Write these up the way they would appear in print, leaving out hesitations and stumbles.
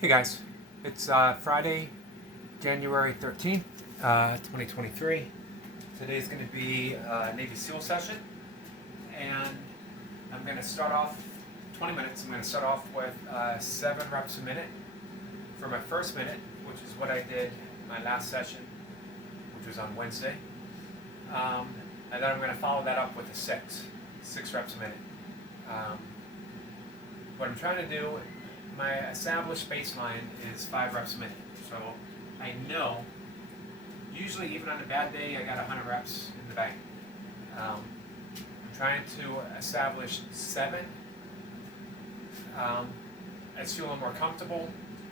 Hey guys, it's Friday, January 13th, 2023. Today's going to be a Navy SEAL session, and I'm going to start off 20 minutes. I'm going to start off with 7 reps a minute for my first minute, which is what I did my last session, which was on Wednesday. And then I'm going to follow that up with a 6 reps a minute. What I'm trying to do, my established baseline is 5 reps a minute. So I know, usually even on a bad day, I got 100 reps in the bank. I'm trying to establish 7. I just feel more comfortable,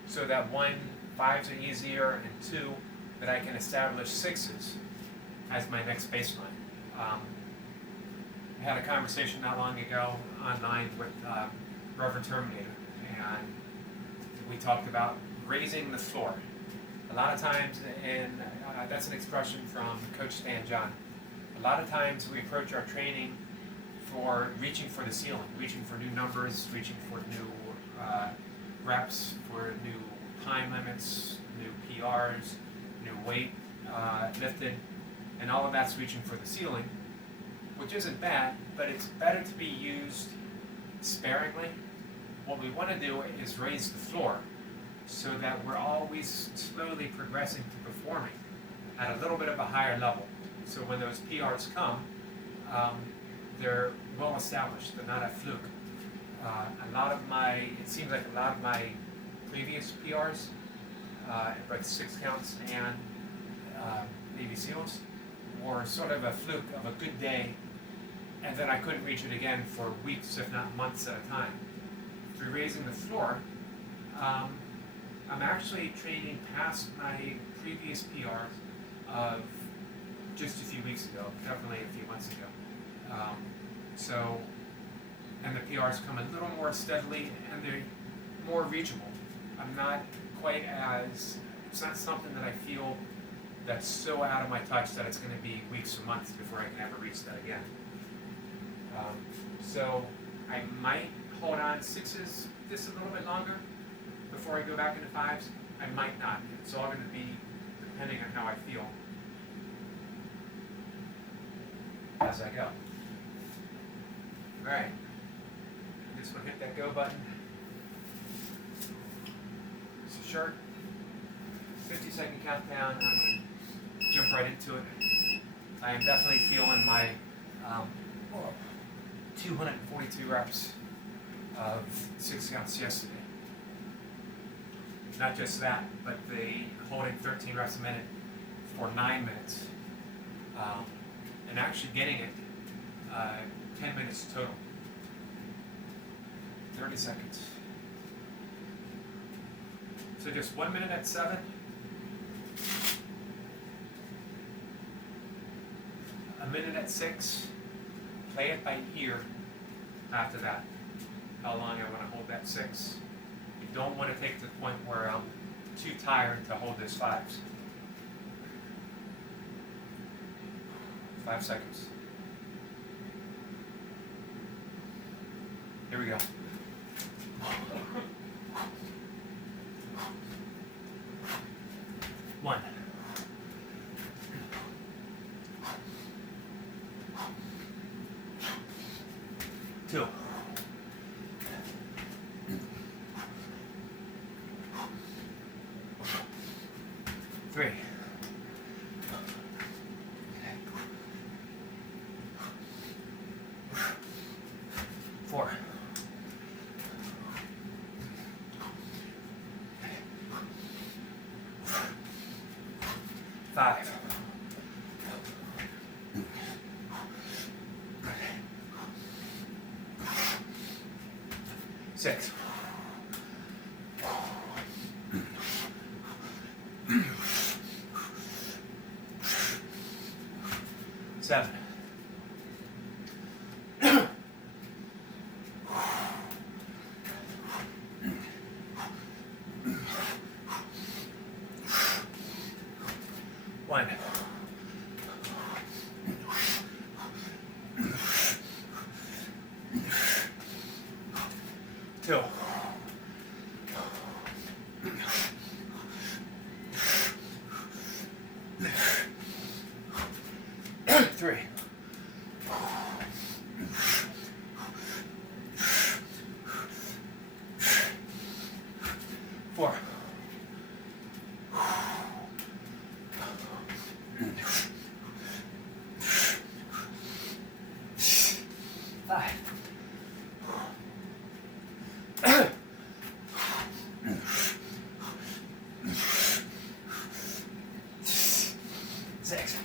so that 1, 5s are easier, and 2, that I can establish 6s as my next baseline. I had a conversation not long ago online with Reverend Terminator, and we talked about raising the floor. A lot of times, and that's an expression from Coach Stan John, a lot of times we approach our training for reaching for the ceiling, reaching for new numbers, reaching for new reps, for new time limits, new PRs, new weight lifted, and all of that's reaching for the ceiling, which isn't bad, but it's better to be used sparingly. What we want to do is raise the floor so that we're always slowly progressing to performing at a little bit of a higher level. So when those PRs come, they're well established, they're not a fluke. It seems like a lot of my previous PRs, both 6 counts and Navy SEALs, were sort of a fluke of a good day, and then I couldn't reach it again for weeks, if not months at a time. Through raising the floor, I'm actually training past my previous PRs of just a few weeks ago, definitely a few months ago. And the PRs come a little more steadily, and they're more reachable. I'm not quite it's not something that I feel that's so out of my touch that it's going to be weeks or months before I can ever reach that again. So I might hold on 6s just a little bit longer before I go back into 5s. I might not. It's all going to be depending on how I feel as I go. Alright. Just want to hit that go button. It's a short 50-second countdown, and I'm going to jump right into it. I am definitely feeling my 242 reps of 6 counts yesterday. Not just that, but the holding 13 reps a minute for 9 minutes, and actually getting it 10 minutes total. 30 seconds. So just 1 minute at 7. A minute at 6. Play it by ear after that. How long I want to hold that 6. You don't want to take to the point where I'm too tired to hold those 5s. 5 seconds. Here we go. 1. 2. 3. 4. 5. 6. 7. 1. 2. 4. 5. 6.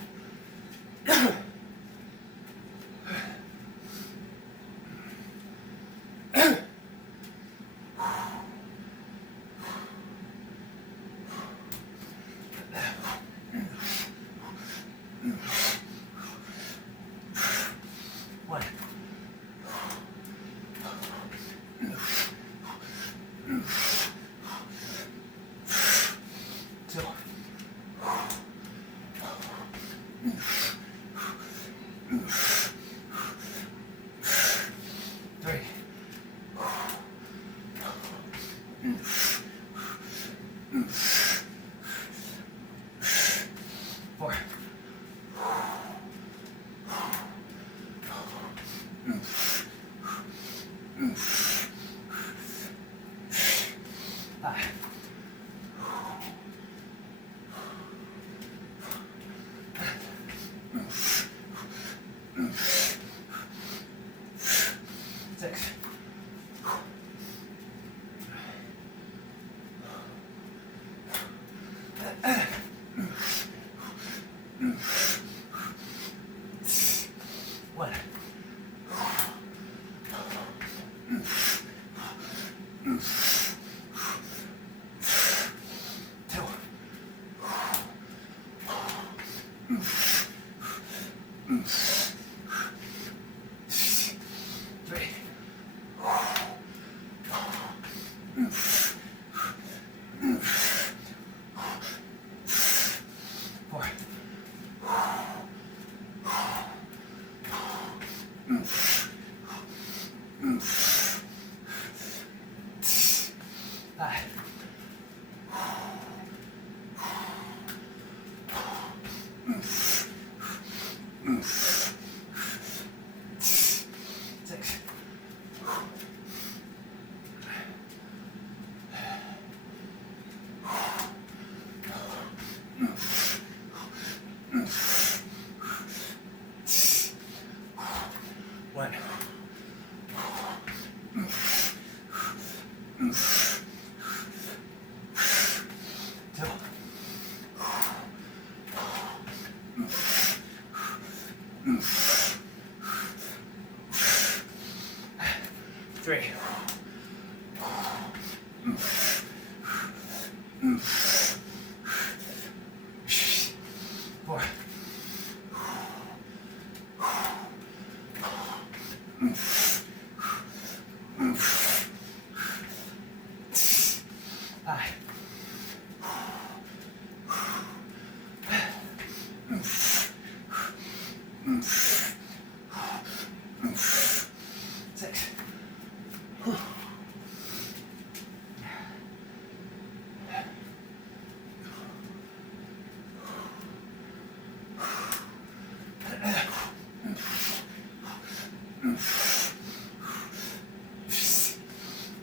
1. 2. 3. 4. 5. 6. 1. 2. 3. 4. 5. 6. 1. 2. 3. 4. 5. 6.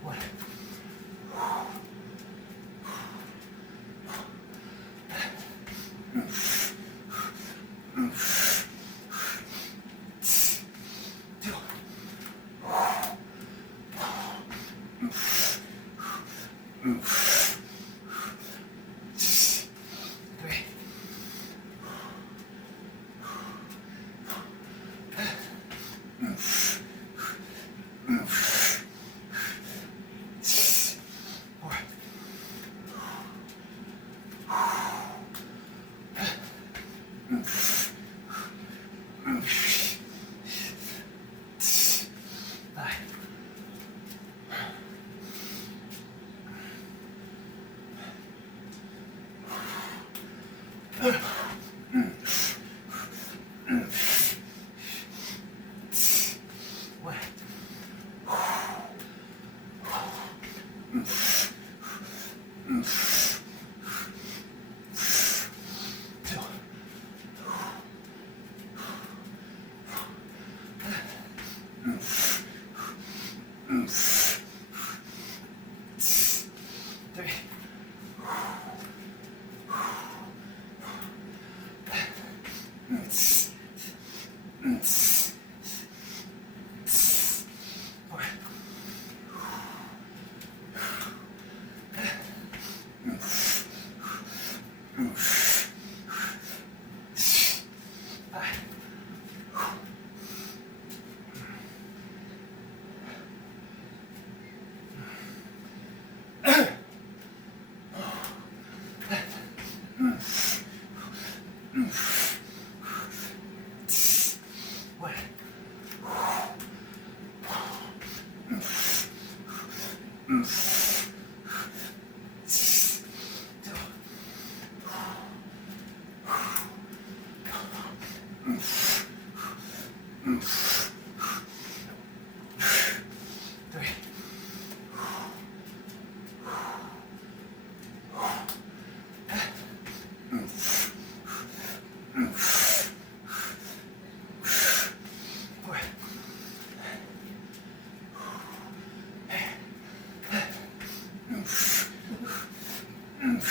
1. 2. 3. 4. 5. 1. 2. 3. One.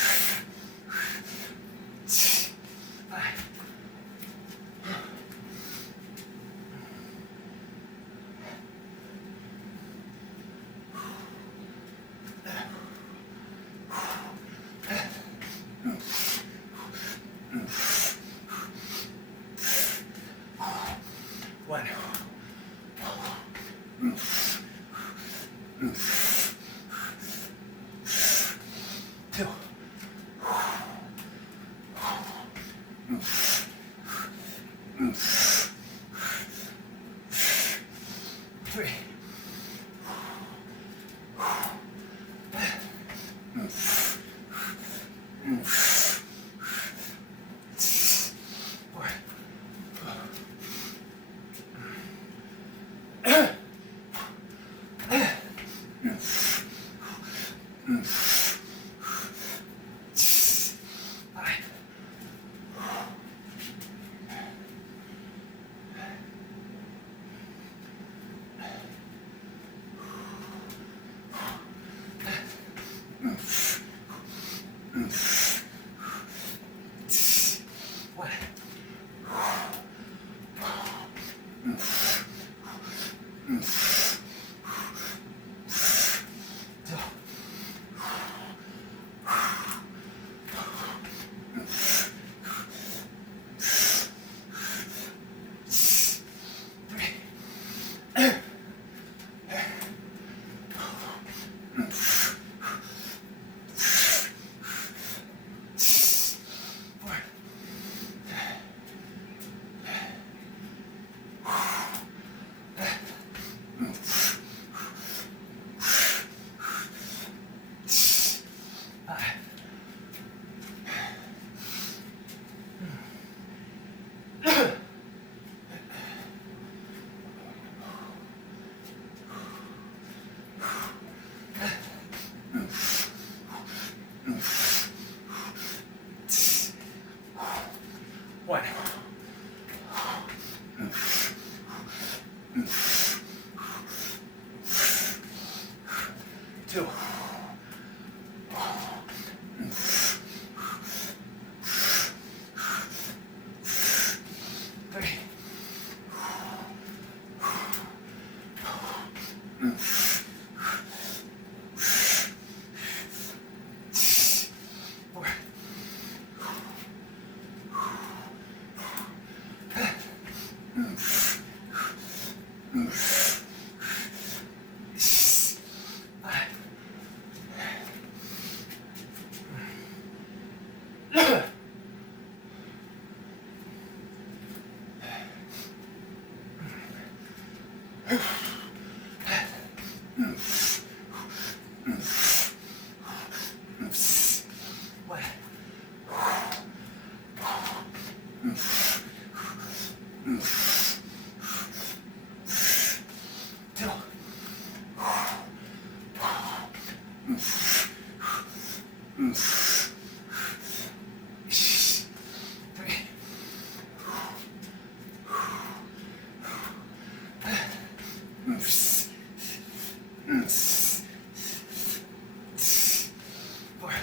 Two. Three. Four.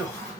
2,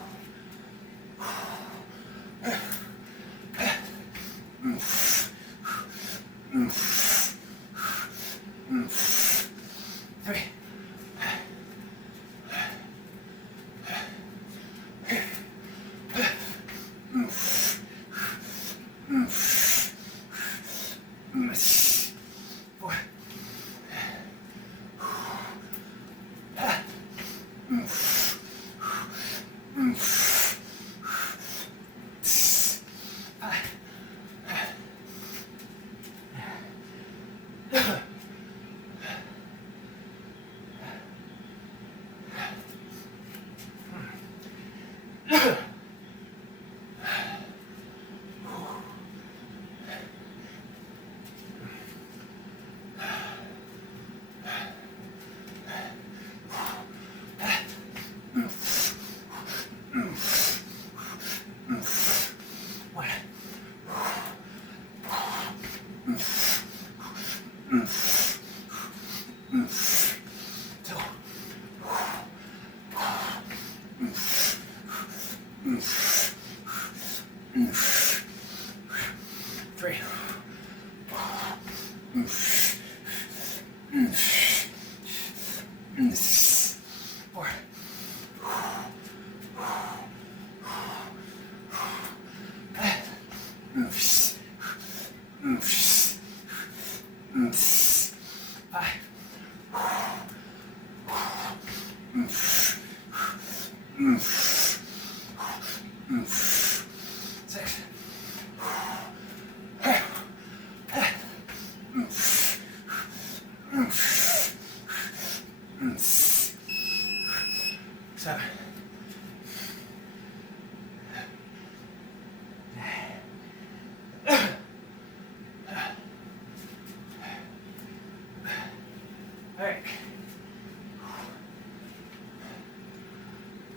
Alright.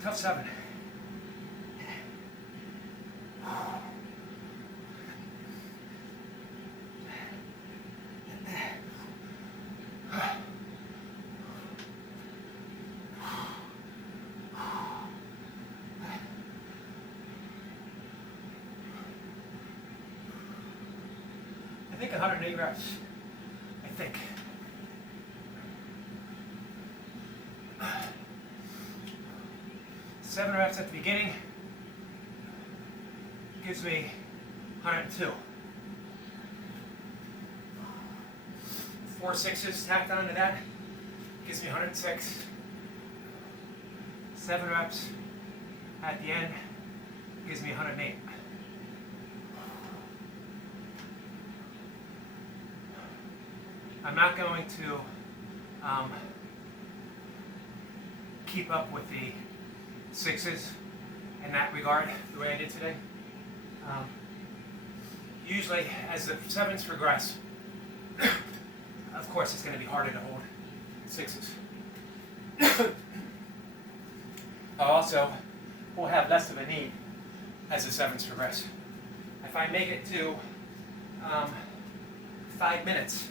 Tough 7. I think 108 reps. I think. Seven reps at the beginning gives me 102. 4 sixes tacked onto that gives me 106. 7 reps at the end gives me 108. I'm not going to keep up with the 6s in that regard the way I did today. Usually as the 7s progress, of course it's going to be harder to hold 6s. I also will have less of a need as the 7s progress. If I make it to 5 minutes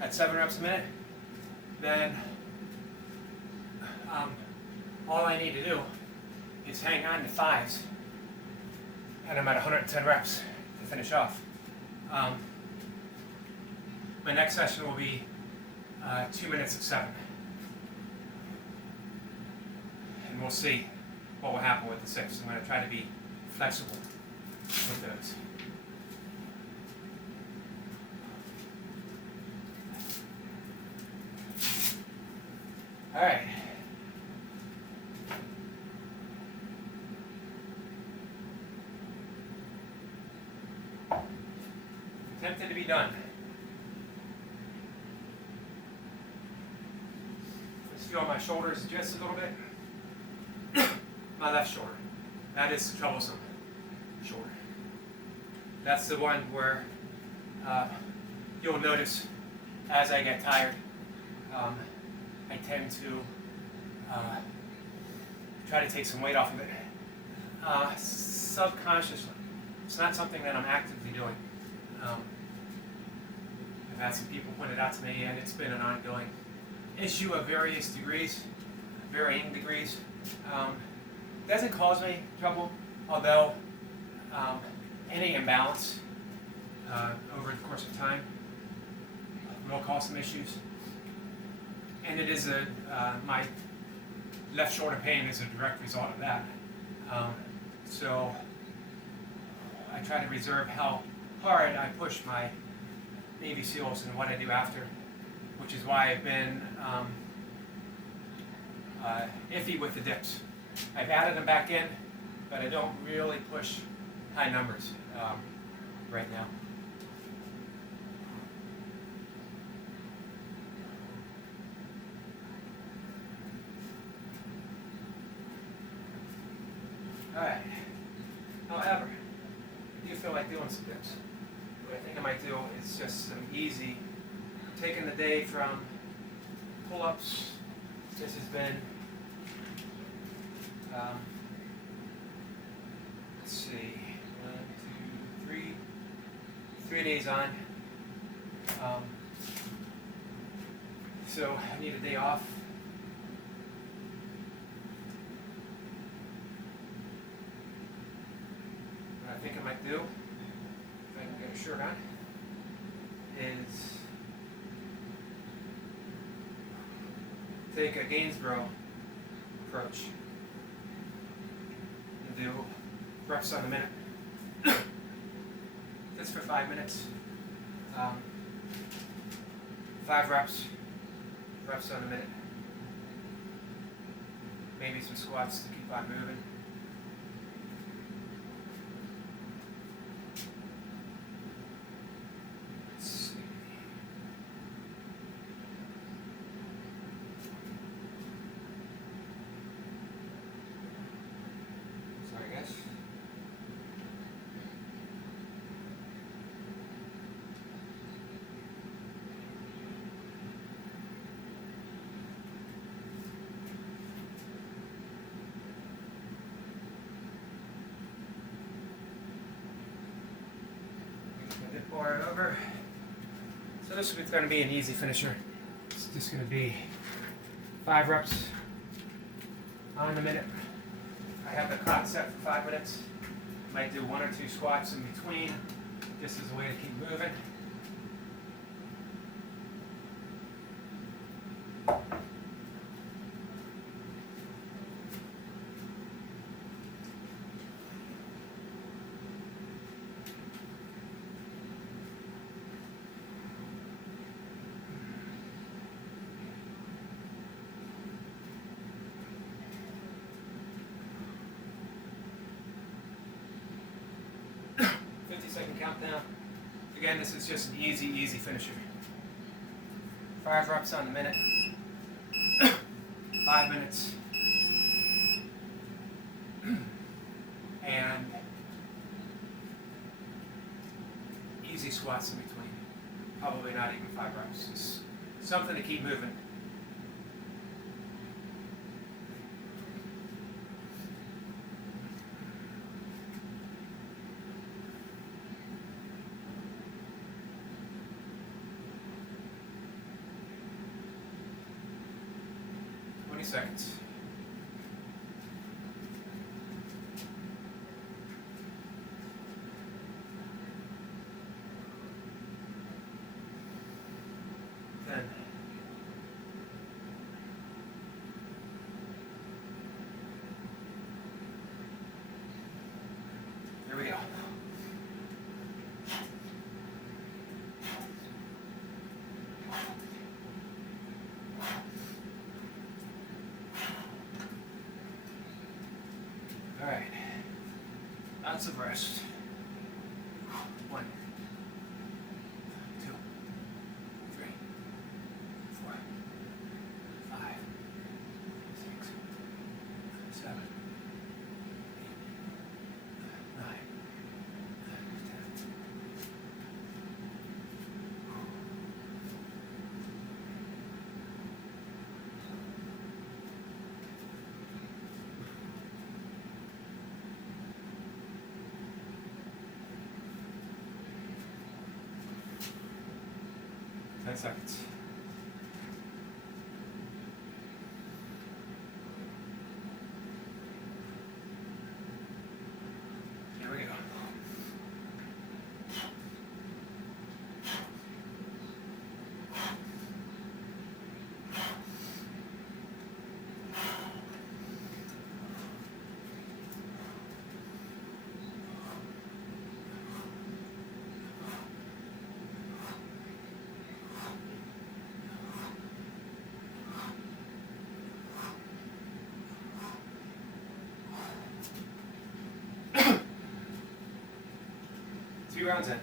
at 7 reps a minute, then all I need to do is hang on to 5s, and I'm at 110 reps to finish off. My next session will be 2 minutes of 7, and we'll see what will happen with the 6. I'm going to try to be flexible with those. All right. Tempted to be done. Just feel my shoulders just a little bit. My left shoulder. That is the troublesome shoulder. That's the one where you'll notice as I get tired, I tend to try to take some weight off of it subconsciously. It's not something that I'm actively doing. I've had some people point it out to me, and it's been an ongoing issue of various degrees, varying degrees. Doesn't cause me trouble, although any imbalance over the course of time will cause some issues. And it is my left shoulder pain is a direct result of that. So I try to reserve how hard I push my Navy SEALs and what I do after, which is why I've been iffy with the dips. I've added them back in, but I don't really push high numbers right now. Alright, however, I do feel like doing some dips. What I think I might do is just some easy, taking the day from pull-ups. This has been, let's see, 1, 2, 3 days on. So I need a day off. What I think I might do, if I can get a shirt on, is take a Gainsborough approach and do reps on a minute. Just for 5 minutes. 5 reps on a minute. Maybe some squats to keep on moving. Let's see. Sorry, guys. Pour it over. So this is going to be an easy finisher. It's just going to be 5 reps on the minute. I have the cot set for 5 minutes. Might do 1 or 2 squats in between, just as a way to keep moving. Second countdown. Again, this is just an easy finisher. 5 reps on the minute. 5 minutes. And easy squats in between. Probably not even 5 reps. Just something to keep moving. Seconds. Then there we go. All right, lots of rest. 1, 2, 3, 4, 5, 6, 7, 8, 9, 10. Seconds. Here we go. rounds in.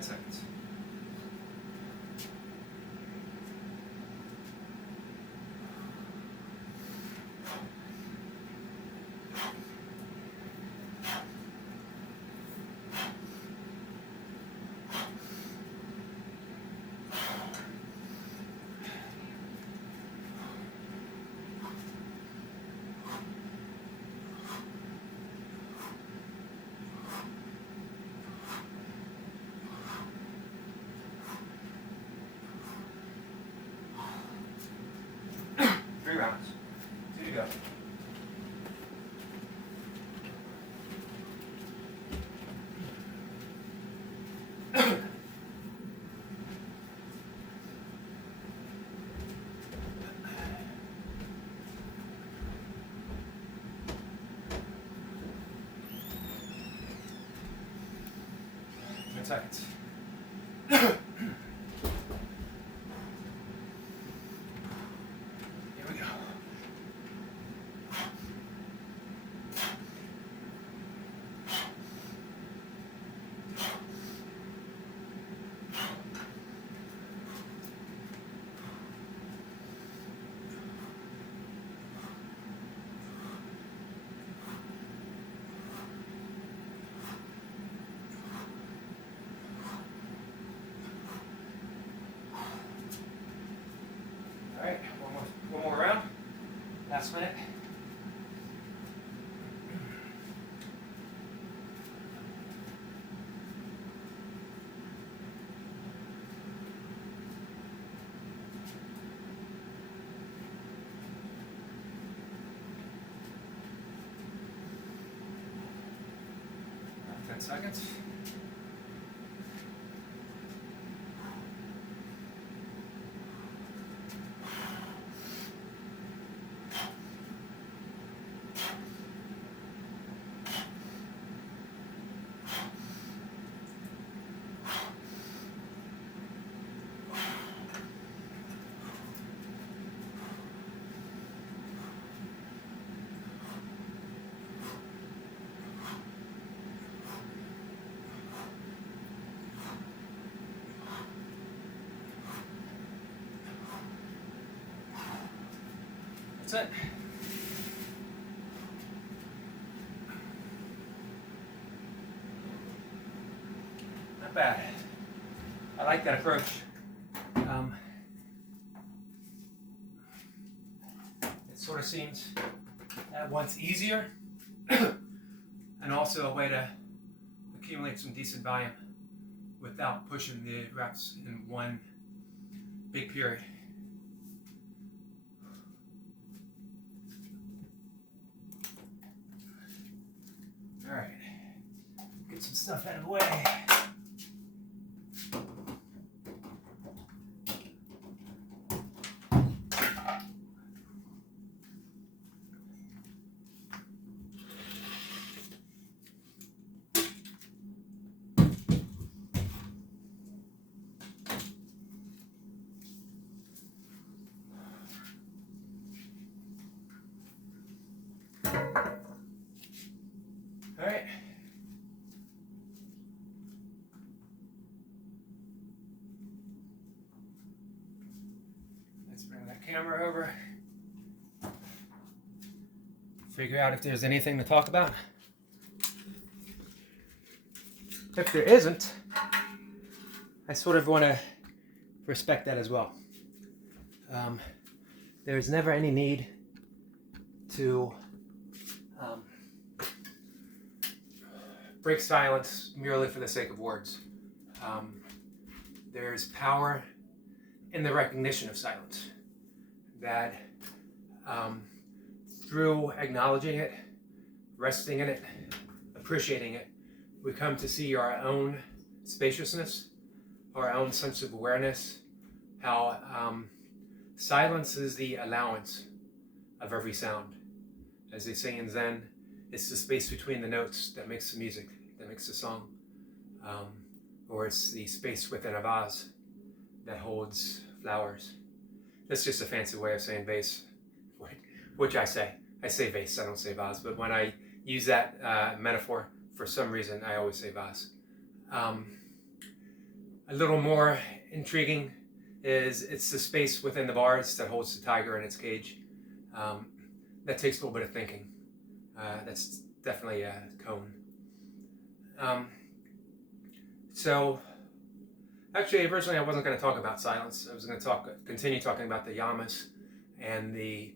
Seconds. Three rounds. 2 to go. Seconds. Here we go. All right, one more round. Last minute. About 10 seconds. That's it. Not bad. I like that approach. It sort of seems at once easier and also a way to accumulate some decent volume without pushing the reps in one big period. All right, get some stuff out of the way. All right. Let's bring that camera over. Figure out if there's anything to talk about. If there isn't, I sort of want to respect that as well. There's never any need to break silence merely for the sake of words. There's power in the recognition of silence. That through acknowledging it, resting in it, appreciating it, we come to see our own spaciousness, our own sense of awareness, how silence is the allowance of every sound. As they say in Zen, It's the space between the notes that makes the music, that makes the song. Or it's the space within a vase that holds flowers. That's just a fancy way of saying vase, which I say. I say vase, I don't say vase, but when I use that metaphor, for some reason, I always say vase. A little more intriguing is it's the space within the bars that holds the tiger in its cage. That takes a little bit of thinking. That's definitely a cone. So, actually, originally I wasn't going to talk about silence. I was going to continue talking about the yamas and the,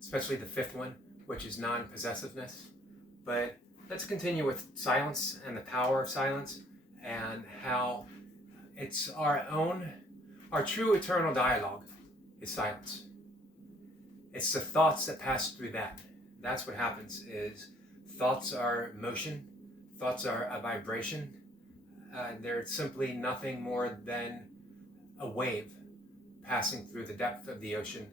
especially the fifth one, which is non-possessiveness. But let's continue with silence and the power of silence and how it's our true eternal dialogue is silence. It's the thoughts that pass through that. That's what happens is thoughts are motion, thoughts are a vibration. They're simply nothing more than a wave passing through the depth of the ocean,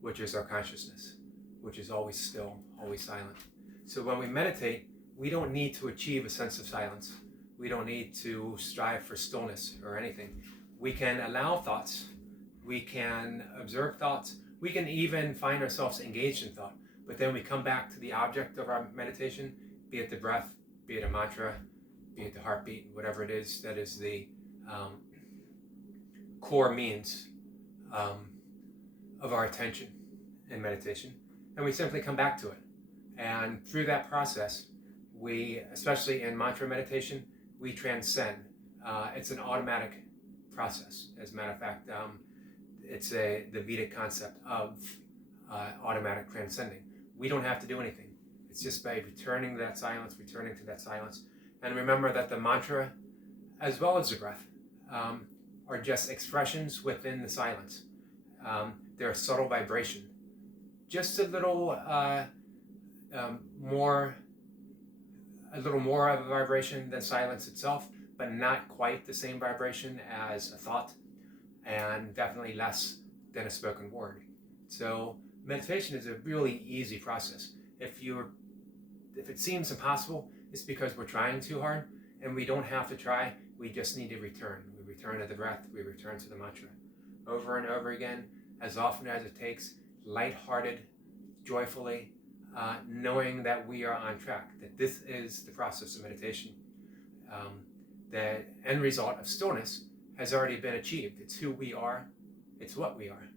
which is our consciousness, which is always still, always silent. So when we meditate, we don't need to achieve a sense of silence. We don't need to strive for stillness or anything. We can allow thoughts. We can observe thoughts. We can even find ourselves engaged in thought. But then we come back to the object of our meditation, be it the breath, be it a mantra, be it the heartbeat, whatever it is that is the core means of our attention in meditation. And we simply come back to it. And through that process, we, especially in mantra meditation, we transcend. It's an automatic process. As a matter of fact, it's the Vedic concept of automatic transcending. We don't have to do anything. It's just by returning to that silence, And remember that the mantra, as well as the breath, are just expressions within the silence. They're a subtle vibration. Just a little more of a vibration than silence itself, but not quite the same vibration as a thought, and definitely less than a spoken word. So meditation is a really easy process. If it seems impossible, it's because we're trying too hard, and we don't have to try. We just need to return. We return to the breath. We return to the mantra, over and over again, as often as it takes, lighthearted, joyfully, knowing that we are on track, that this is the process of meditation. The end result of stillness has already been achieved. It's who we are. It's what we are.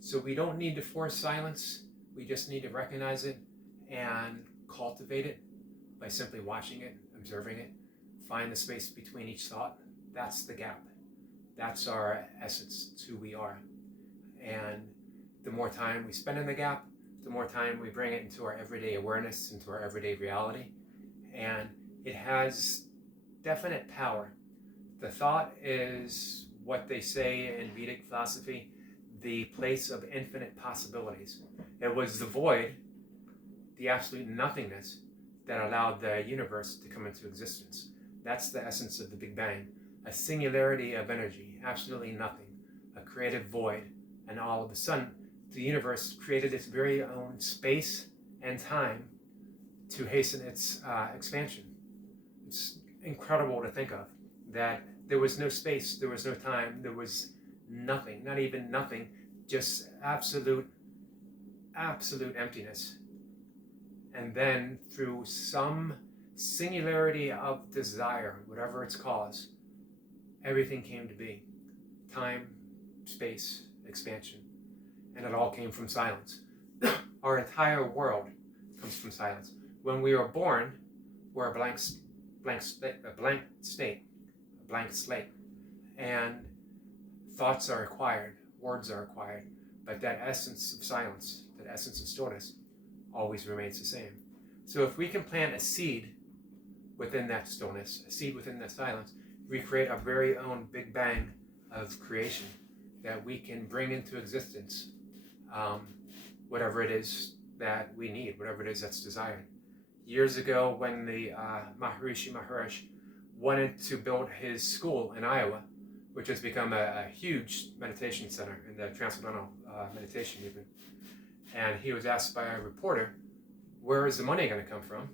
So we don't need to force silence. We just need to recognize it and cultivate it by simply watching it, observing it. Find the space between each thought. That's the gap. That's our essence. It's who we are. And the more time we spend in the gap, the more time we bring it into our everyday awareness, into our everyday reality. And it has definite power. The thought is what they say in Vedic philosophy, the place of infinite possibilities. It was the void, the absolute nothingness, that allowed the universe to come into existence. That's the essence of the Big Bang. A singularity of energy, absolutely nothing, a creative void, and all of a sudden, the universe created its very own space and time to hasten its expansion. It's incredible to think of that there was no space, there was no time, there was nothing, not even nothing, just absolute emptiness. And then through some singularity of desire, whatever its cause, everything came to be. Time, space, expansion. And it all came from silence. Our entire world comes from silence. When we are born, we're a blank slate. And thoughts are acquired, words are acquired, but that essence of silence, that essence of stillness, always remains the same. So if we can plant a seed within that stillness, a seed within that silence, we create our very own Big Bang of creation that we can bring into existence, whatever it is that we need, whatever it is that's desired. Years ago, when the Maharishi Maharaj wanted to build his school in Iowa, which has become a huge meditation center in the Transcendental Meditation movement, and he was asked by a reporter, where is the money going to come from?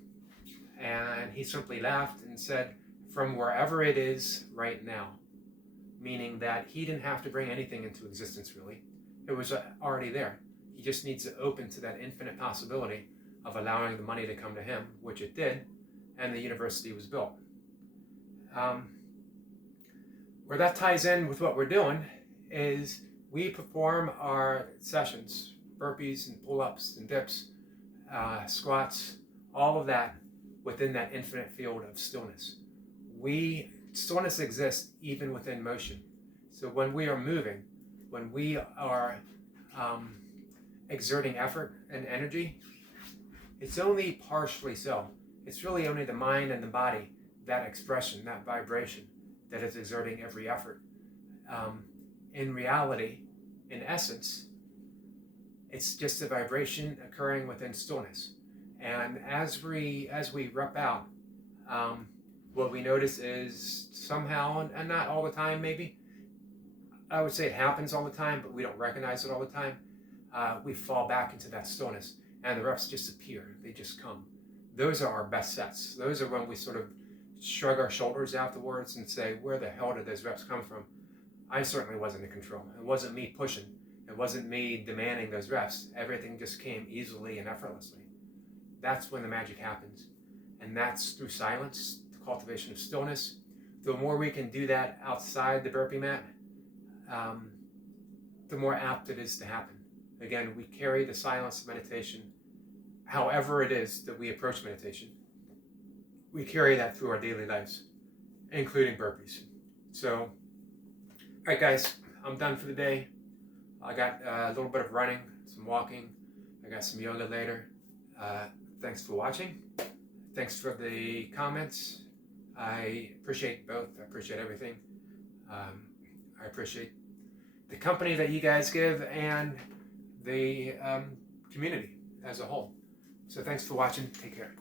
And he simply laughed and said, from wherever it is right now. Meaning that he didn't have to bring anything into existence, really. It was already there. He just needs to open to that infinite possibility of allowing the money to come to him, which it did, and the university was built. Where that ties in with what we're doing is we perform our sessions, burpees and pull-ups and dips, squats, all of that within that infinite field of stillness. Stillness exists even within motion. So when we are moving, when we are exerting effort and energy, it's only partially so. It's really only the mind and the body, that expression, that vibration, that is exerting every effort. In reality, in essence, it's just a vibration occurring within stillness. And as we rep out, what we notice is somehow, and not all the time maybe, I would say it happens all the time, but we don't recognize it all the time, we fall back into that stillness and the reps just appear, they just come. Those are our best sets. Those are when we sort of shrug our shoulders afterwards and say, where the hell did those reps come from? I certainly wasn't in control. It wasn't me pushing. It wasn't me demanding those reps. Everything just came easily and effortlessly. That's when the magic happens. And that's through silence, the cultivation of stillness. The more we can do that outside the burpee mat, the more apt it is to happen. Again, we carry the silence of meditation, however it is that we approach meditation. We carry that through our daily lives, including burpees. So, all right, guys, I'm done for the day. I got a little bit of running, some walking. I got some yoga later. Thanks for watching. Thanks for the comments. I appreciate both. I appreciate everything. I appreciate the company that you guys give and the community as a whole. So thanks for watching. Take care.